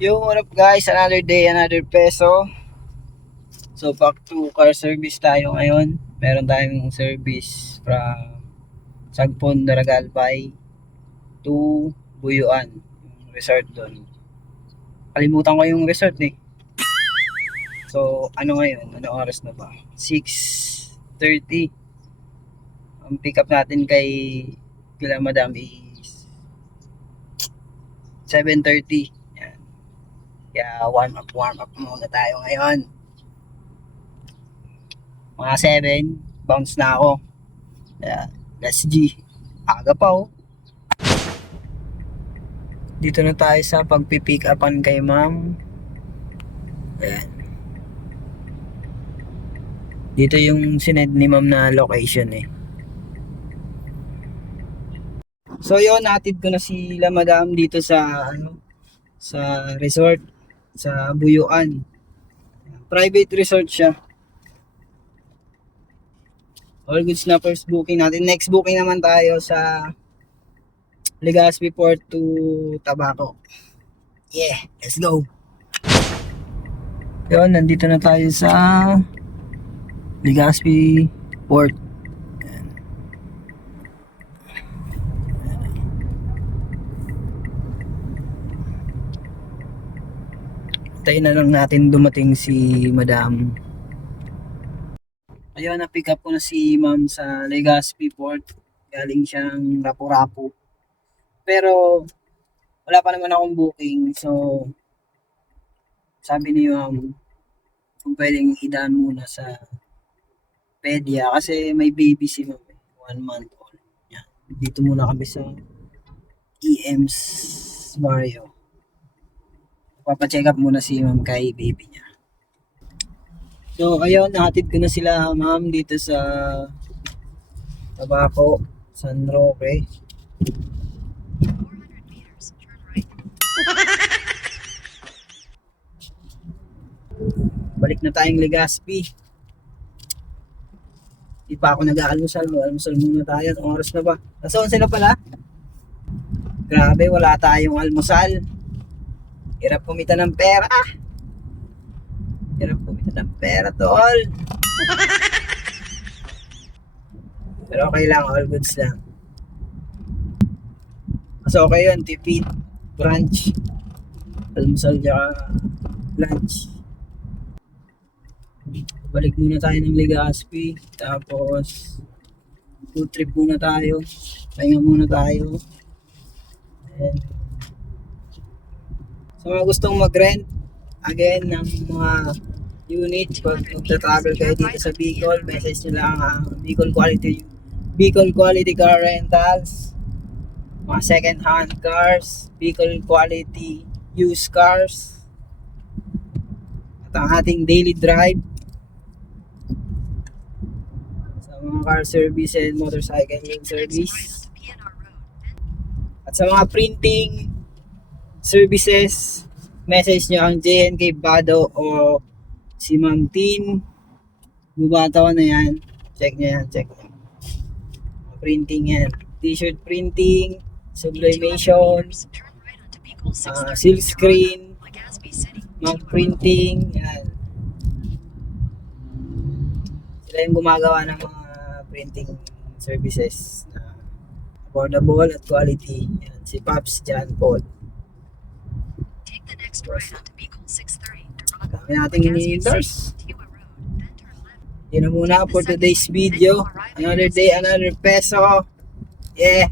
Yo, what up guys? Another day, another peso. So back to car service tayo ngayon. Meron tayong service from Sagpon, Daragalpay to Buyuan, yung resort doon. Kalimutan ko yung resort eh. So ano ngayon? Ano oras na ba? 6:30. Ang pick up natin kila Madam is 7:30. Yan. Kaya warm up muna tayo ngayon. Mga 7, bounce na ako. Kaya, let's G. Aga pa oh. Dito na tayo sa pagpipick upan kay ma'am. Ayan. Dito yung sinend ni ma'am na location eh. So yun, natid ko na sila madam dito sa sa resort sa Buyuan. Private resort siya. All goods na first booking natin. Next booking naman tayo sa Legazpi Port to Tabaco. Yeah, let's go. Yun, nandito na tayo sa Legazpi Port. Tayo na lang natin dumating si Madam. Ayun, na-pick up ko na si Ma'am sa Legazpi Port. Galing siyang Rapu-Rapu. Pero wala pa naman akong booking. So sabi ni Ma'am kung pwedeng idaan muna sa Pedia kasi may baby si Ma'am, 1 month old. Yan. Dito muna kami sa EM's Barrio. Papacheck up muna si Ma'am kay baby niya. So ayun, nahatid ko na sila ma'am dito sa Tabaco, San Roque. Balik na tayong Legazpi. Di pa ako nag-aalmusal. Almusal muna tayo. Anong oras na ba? Nasa 11 na pala. Grabe, wala tayong almusal. Hirap kumita ng pera. Hirap kumita ng pera, tol. Pero okay lang, all goods lang. Mas okay yun, tipid, brunch, almusal, tsaka lunch. Balik muna tayo ng Legazpi, tapos food trip muna tayo, pahinga muna tayo. And sa mga gustong mag-rent again ng mga unit pag magta-travel kayo dito sa Bicol, message nyo lang ang Bicol Quality Car Rentals, mga second hand cars, Bicol Quality used cars, at ang ating daily drive sa mga car service and motorcycle service, at sa mga printing services, message nyo ang JNK Bado o si Ma'am Tin. Bubataw na yan. Check nyo yan, check nyo. Printing yan. T-shirt printing, sublimation, silk screen, mag printing, yan. Sila yung gumagawa ng mga printing services na affordable at quality. Yan. Si Pops John Paul. Dami nating ini-endorse. Yun na muna for today's video. Another day, another peso. Yeah.